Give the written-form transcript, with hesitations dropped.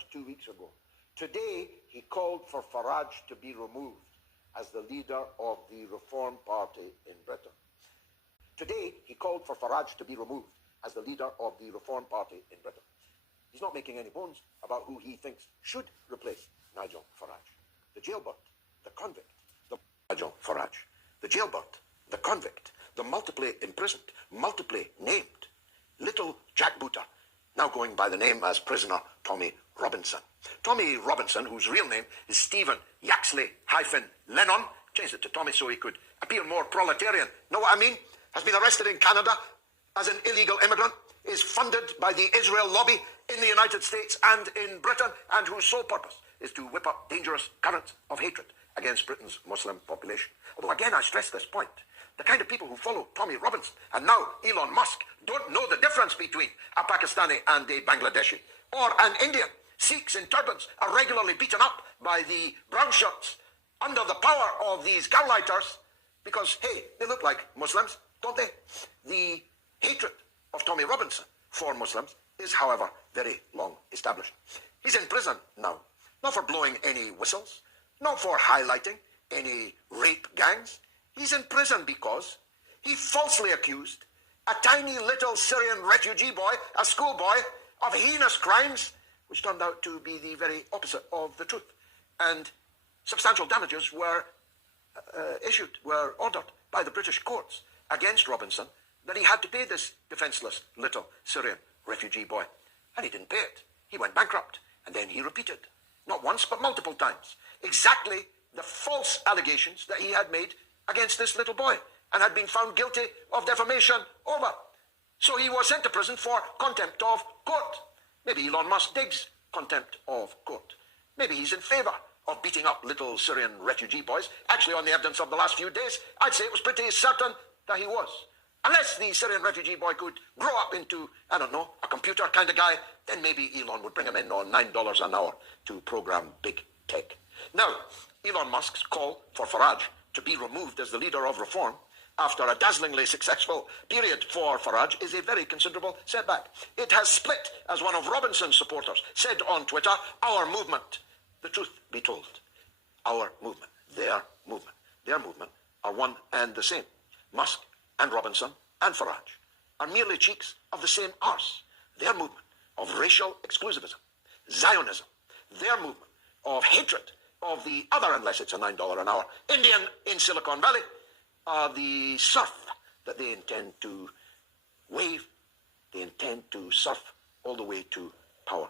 just 2 weeks ago. Today, he called for Farage to be removed as the leader of the Reform Party in Britain. Today, he called for Farage to be removed as the leader of the Reform Party in Britain. He's not making any bones about who he thinks should replace Nigel Farage. The jailbird, the convict, the Nigel Farage. The jailbird, the convict, the multiply imprisoned, multiply named, little jackbooter, now going by the name as prisoner Tommy Robinson. Tommy Robinson, whose real name is Stephen Yaxley-Lennon, changed it to Tommy so he could appear more proletarian. Know what I mean? Has been arrested in Canada as an illegal immigrant, is funded by the Israel lobby in the United States and in Britain, and whose sole purpose is to whip up dangerous currents of hatred against Britain's Muslim population. Although again, I stress this point. The kind of people who follow Tommy Robinson and now Elon Musk don't know the difference between a Pakistani and a Bangladeshi or an Indian. Sikhs in turbans are regularly beaten up by the brown shirts under the power of these gauleiters because, hey, they look like Muslims, don't they? The hatred of Tommy Robinson for Muslims is, however, very long established. He's in prison now, not for blowing any whistles, not for highlighting any rape gangs. He's in prison because he falsely accused a tiny little Syrian refugee boy, a schoolboy, of heinous crimes, which turned out to be the very opposite of the truth. And substantial damages were were ordered by the British courts against Robinson, that he had to pay this defenseless little Syrian refugee boy. And he didn't pay it. He went bankrupt. And then he repeated, not once, but multiple times, exactly the false allegations that he had made against this little boy and had been found guilty of defamation over. So he was sent to prison for contempt of court. Maybe Elon Musk digs contempt of court. Maybe he's in favor of beating up little Syrian refugee boys. Actually, on the evidence of the last few days, I'd say it was pretty certain that he was. Unless the Syrian refugee boy could grow up into, I don't know, a computer kind of guy, then maybe Elon would bring him in on $9 an hour to program big tech. Now, Elon Musk's call for Farage to be removed as the leader of reform after a dazzlingly successful period for Farage is a very considerable setback. It has split, as one of Robinson's supporters said on Twitter, our movement. The truth be told, our movement, their movement are one and the same. Musk and Robinson and Farage are merely cheeks of the same arse. Their movement of racial exclusivism, Zionism, their movement of hatred of the other, unless it's a $9 an hour, Indian in Silicon Valley, are the surf that they intend to wave. They intend to surf all the way to power.